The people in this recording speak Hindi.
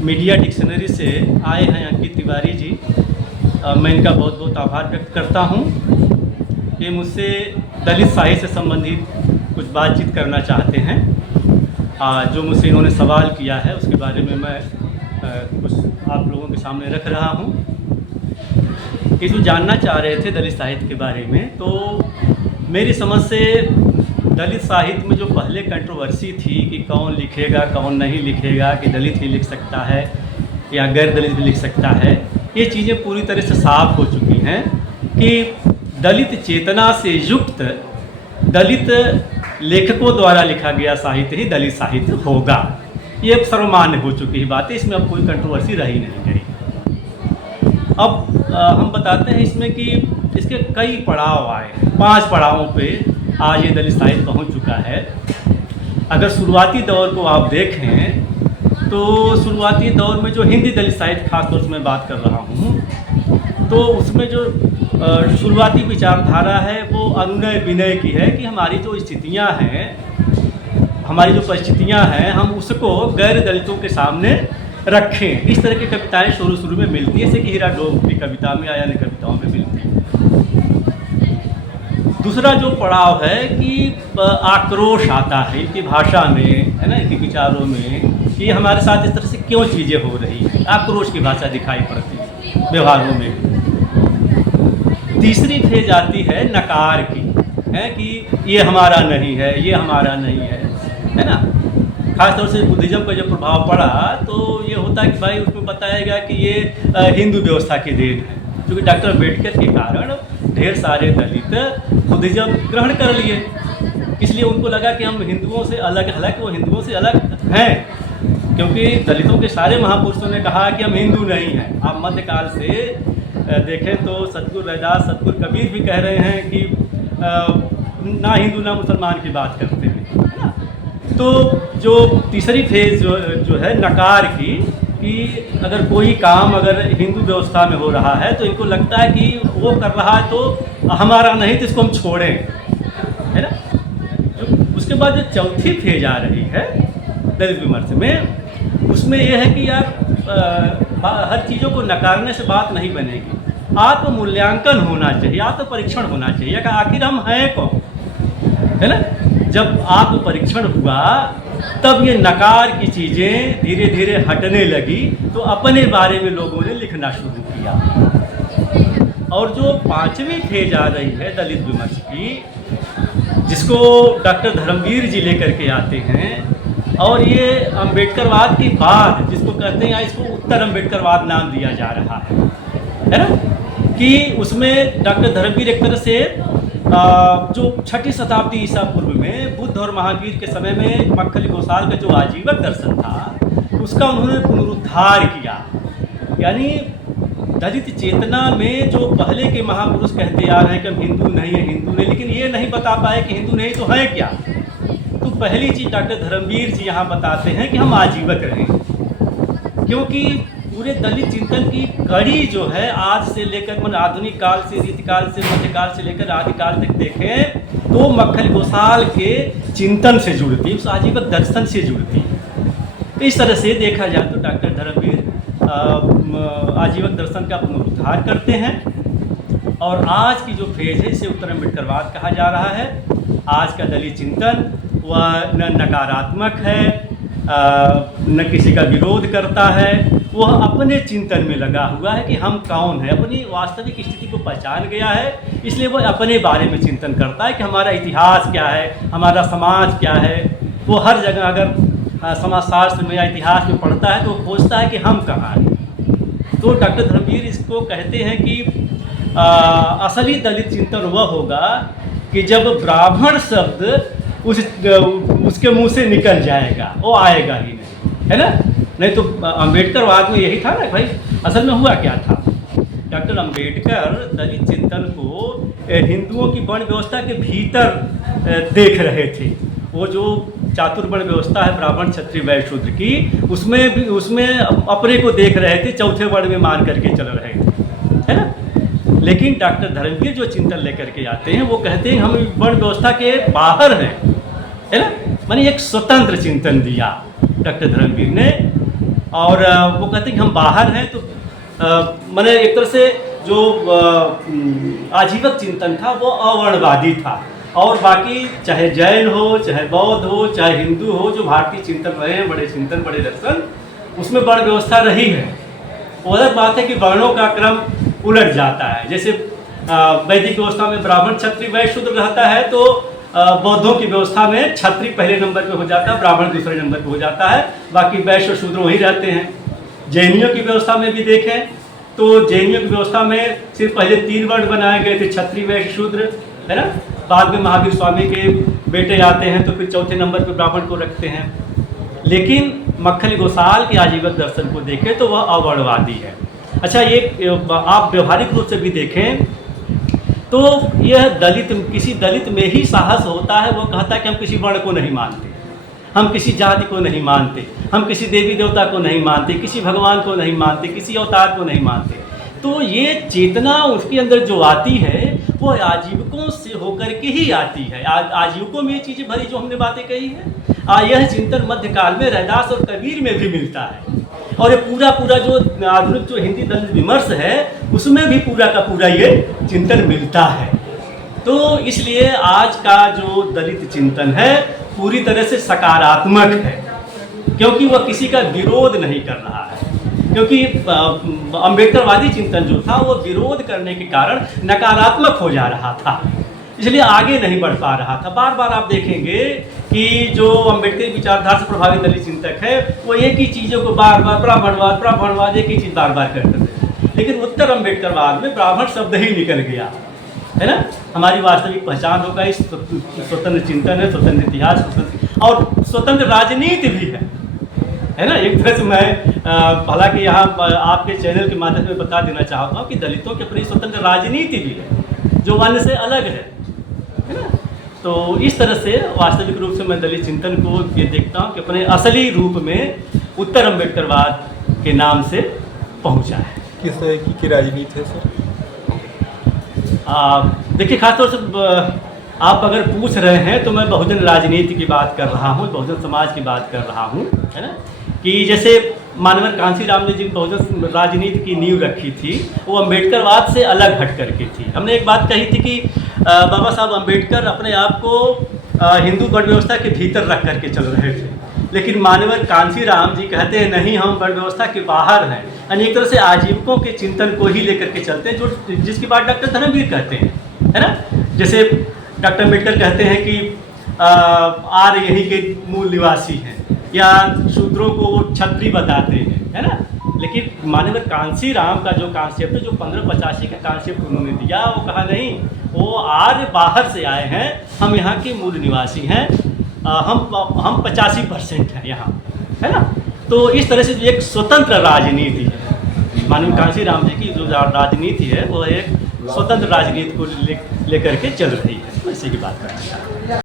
मीडिया डिक्शनरी से आए हैं अंकित तिवारी जी। मैं इनका बहुत बहुत आभार व्यक्त करता हूँ। ये मुझसे दलित साहित्य से संबंधित कुछ बातचीत करना चाहते हैं। जो मुझसे इन्होंने सवाल किया है उसके बारे में मैं कुछ आप लोगों के सामने रख रहा हूँ। ये जो जानना चाह रहे थे दलित साहित्य के बारे में, तो मेरी समझ से दलित साहित्य में जो पहले कंट्रोवर्सी थी कि कौन लिखेगा कौन नहीं लिखेगा, कि दलित ही लिख सकता है या गैर दलित भी लिख सकता है, ये चीज़ें पूरी तरह से साफ हो चुकी हैं कि दलित चेतना से युक्त दलित लेखकों द्वारा लिखा गया साहित्य ही दलित साहित्य होगा। ये अब सर्वमान्य हो चुकी है बातें, इसमें अब कोई कंट्रोवर्सी रही नहीं गई। अब हम बताते हैं इसमें कि इसके कई पड़ाव आए, 5 पड़ावों पे आज ये दलित साहित्य पहुंच चुका है। अगर शुरुआती दौर को आप देखें तो शुरुआती दौर में जो हिंदी दलित साहित्य खासतौर से मैं बात कर रहा हूँ, तो उसमें जो शुरुआती विचारधारा है वो अनुनय विनय की है कि हमारी जो स्थितियाँ हैं, हमारी जो परिस्थितियाँ हैं, हम उसको गैर दलितों के सामने रखें। इस तरह की कविताएं शुरू में मिलती हैं, जैसे कि हीरा डोम की कविता में या अन्य कविताओं में मिलती हैं। दूसरा जो पड़ाव है कि आक्रोश आता है इनकी भाषा में, है ना, इनके विचारों में, कि हमारे साथ इस तरह से क्यों चीज़ें हो रही हैं। आक्रोश की भाषा दिखाई पड़ती है व्यवहारों में। तीसरी फेज आती है नकार की, है कि ये हमारा नहीं है, ये हमारा नहीं है ना। खासतौर से बुद्धिज्म का जब प्रभाव पड़ा तो ये होता है कि भाई उसमें बताया गया कि ये हिंदू व्यवस्था की देन है, क्योंकि डॉक्टर अम्बेडकर के कारण ढेर सारे दलित बुद्धिज्म ग्रहण कर लिए। इसलिए उनको लगा कि हम हिंदुओं से अलग, हालांकि वो हिंदुओं से अलग हैं, क्योंकि दलितों के सारे महापुरुषों ने कहा कि हम हिंदू नहीं हैं। आप मध्यकाल से देखें तो सतगुरु रैदास, सतगुरु कबीर भी कह रहे हैं कि ना हिंदू ना मुसलमान की बात करते हैं, है ना। तो जो तीसरी फेज जो है नकार की, कि अगर कोई काम अगर हिंदू व्यवस्था में हो रहा है तो इनको लगता है कि वो कर रहा है तो हमारा नहीं, तो इसको हम छोड़ें, है ना। उसके बाद जो चौथी फेज आ रही है दलित विमर्श में, उसमें यह है कि यार हर चीज़ों को नकारने से बात नहीं बनेगी। आत्ममूल्यांकन होना चाहिए, आत्म परीक्षण होना चाहिए कि आखिर हम हैं कौन, है ना। जब आत्म परीक्षण हुआ तब ये नकार की चीज़ें धीरे धीरे हटने लगी, तो अपने बारे में लोगों ने लिखना शुरू किया। और जो 5वीं फेज आ रही है दलित विमर्श की, जिसको डॉक्टर धर्मवीर जी लेकर के आते हैं, और ये अम्बेडकरवाद की बात जिसको कहते हैं, इसको उत्तर अम्बेडकरवाद नाम दिया जा रहा है ना, कि उसमें डॉक्टर धर्मवीर एक तरह से जो 6ठी शताब्दी ईसा पूर्व में बुद्ध और महावीर के समय में मक्खली गोसाल का जो आजीवक दर्शन था उसका उन्होंने पुनरुद्धार किया। यानी दलित चेतना में जो पहले के महापुरुष कहते आ रहे हैं कि हम हिंदू नहीं है, हिंदू नहीं, लेकिन ये नहीं बता पाए कि हिंदू नहीं तो है क्या। तो पहली चीज़ डॉक्टर धर्मवीर जी यहाँ बताते हैं कि हम आजीवक रहें, क्योंकि पूरे दलित चिंतन की कड़ी जो है आज से लेकर आधुनिक काल से, रीतिकाल से, मध्यकाल से लेकर आदिकाल तक देखें तो मक्खली गोसाल के चिंतन से जुड़ती, उस आजीवक दर्शन से जुड़ती। तो इस तरह से देखा जाए तो डॉक्टर धर्मवीर आजीवक दर्शन का पुनरुद्धार करते हैं। और आज की जो फेज है इसे उत्तर अम्बेडकरवाद कहा जा रहा है। आज का दलित चिंतन वह न नकारात्मक है, न किसी का विरोध करता है, वह अपने चिंतन में लगा हुआ है कि हम कौन है, अपनी वास्तविक स्थिति को पहचान गया है। इसलिए वह अपने बारे में चिंतन करता है कि हमारा इतिहास क्या है, हमारा समाज क्या है। वो हर जगह अगर समाजशास्त्र में या इतिहास में पढ़ता है तो वो खोजता है कि हम कहाँ हैं। तो डॉक्टर धर्मवीर इसको कहते हैं कि असली दलित चिंतन वह होगा कि जब ब्राह्मण शब्द उसके मुंह से निकल जाएगा, वो आएगा ही नहीं, है ना। नहीं तो अम्बेडकरवाद में यही था ना भाई, असल में हुआ क्या था। डॉक्टर अम्बेडकर दलित चिंतन को हिंदुओं की वर्ण व्यवस्था के भीतर देख रहे थे। वो जो चातुर्वर्ण व्यवस्था है ब्राह्मण क्षत्रिय वैश्य शूद्र की, उसमें अपने को देख रहे थे, चौथे वर्ण में मान करके चल रहे थे, है ना। लेकिन डॉक्टर धर्मवीर जो चिंतन लेकर के आते हैं वो कहते हैं हम वर्ण व्यवस्था के बाहर हैं, है ना। माने एक स्वतंत्र चिंतन दिया डॉक्टर धर्मवीर ने। और वो कहते हैं कि हम बाहर हैं, तो मैंने एक तरह से जो आजीवक चिंतन था वो अवर्णवादी था, और बाकी चाहे जैन हो, चाहे बौद्ध हो, चाहे हिंदू हो, जो भारतीय चिंतन रहे हैं, बड़े चिंतन, बड़े दर्शन, उसमें वर्ण व्यवस्था रही है। वो अलग बात है कि वर्णों का क्रम उलट जाता है। जैसे वैदिक व्यवस्था में ब्राह्मण, क्षत्रिय, वैश्य, शूद्र रहता है, तो बौद्धों की व्यवस्था में क्षत्रिय पहले नंबर पे हो जाता है, ब्राह्मण दूसरे नंबर पे हो जाता है, बाकी वैश्य और शूद्र वहीं रहते हैं। जैनियों की व्यवस्था में भी देखें तो जैनियों की व्यवस्था में सिर्फ पहले 3 वर्ण बनाए गए थे, क्षत्रिय, वैश्य, शूद्र, है ना। बाद में महावीर स्वामी के बेटे आते हैं तो फिर चौथे नंबर पर ब्राह्मण को रखते हैं। लेकिन मक्खली गोसाल के आजीवक दर्शन को देखें तो वह अवर्णवादी है। अच्छा, ये आप व्यवहारिक रूप से भी देखें तो यह दलित, किसी दलित में ही साहस होता है। वो कहता है कि हम किसी वर्ण को नहीं मानते, हम किसी जाति को नहीं मानते, हम किसी देवी देवता को नहीं मानते, किसी भगवान को नहीं मानते, किसी अवतार को नहीं मानते। तो ये चेतना उसके अंदर जो आती है वो आजीवकों से होकर के ही आती है। आजीवकों में ये चीज़ें भरी जो हमने बातें कही है। यह चिंतन मध्यकाल में रैदास और कबीर में भी मिलता है, और ये पूरा जो आधुनिक जो हिंदी दलित विमर्श है उसमें भी पूरा का पूरा ये चिंतन मिलता है। तो इसलिए आज का जो दलित चिंतन है पूरी तरह से सकारात्मक है, क्योंकि वह किसी का विरोध नहीं कर रहा है। क्योंकि अम्बेडकरवादी चिंतन जो था वो विरोध करने के कारण नकारात्मक हो जा रहा था, इसलिए आगे नहीं बढ़ पा रहा था। बार बार आप देखेंगे कि जो अम्बेडकर विचारधारा से प्रभावित दलित चिंतक है वो एक ही चीज़ों को बार बार ब्राह्मणवाद एक ही चीज़ बार बार करते थे। लेकिन उत्तर अम्बेडकरवाद में ब्राह्मण शब्द ही निकल गया, है ना। हमारी वास्तविक पहचान होगा इस स्वतंत्र चिंतन है, स्वतंत्र इतिहास, स्वतंत्र और स्वतंत्र राजनीति भी है ना। एक तरह से मैं हालांकि यहाँ आपके चैनल के माध्यम से बता देना चाहता हूँ कि दलितों के प्रति स्वतंत्र राजनीति भी है जो अन्य से अलग है ना। तो इस तरह से वास्तविक रूप से मैं दलित चिंतन को ये देखता हूँ कि अपने असली रूप में उत्तर अम्बेडकरवाद के नाम से पहुँचा है। किस तरह की राजनीति है सर? देखिए, खासतौर से आप अगर पूछ रहे हैं तो मैं बहुजन राजनीति की बात कर रहा हूँ, बहुजन समाज की बात कर रहा हूँ, है ना। कि जैसे मानवर कांशीराम ने जिन बहुजन राजनीति की नींव रखी थी वो अम्बेडकरवाद से अलग हट करके थी। हमने एक बात कही थी कि बाबा साहब अम्बेडकर अपने आप को हिंदू वर्ण व्यवस्था के भीतर रख करके चल रहे थे, लेकिन मानवर कांशीराम जी कहते हैं नहीं, हम वर्ण व्यवस्था के बाहर हैं। यानी एक तरह से आजीवकों के चिंतन को ही लेकर के चलते हैं, जो जिसकी बात डॉक्टर धर्मवीर कहते हैं, है ना। जैसे डॉक्टर अम्बेडकर कहते हैं कि आर्य यहीं के मूल निवासी हैं, या शूद्रों को वो क्षत्रिय बताते हैं, है ना। लेकिन मानवर कांशीराम का जो कॉन्सेप्ट है, जो 1585 का कॉन्सेप्ट उन्होंने दिया, वो कहा नहीं, वो आर्य बाहर से आए हैं, हम यहाँ के मूल निवासी हैं, हम 85% हैं यहाँ, है ना। तो इस तरह से जो एक स्वतंत्र राजनीति है, मानव कांशीराम जी की जो राजनीति है वो एक स्वतंत्र राजनीति को लेकर के चल रही है, इसी की बात करना चाहते हैं।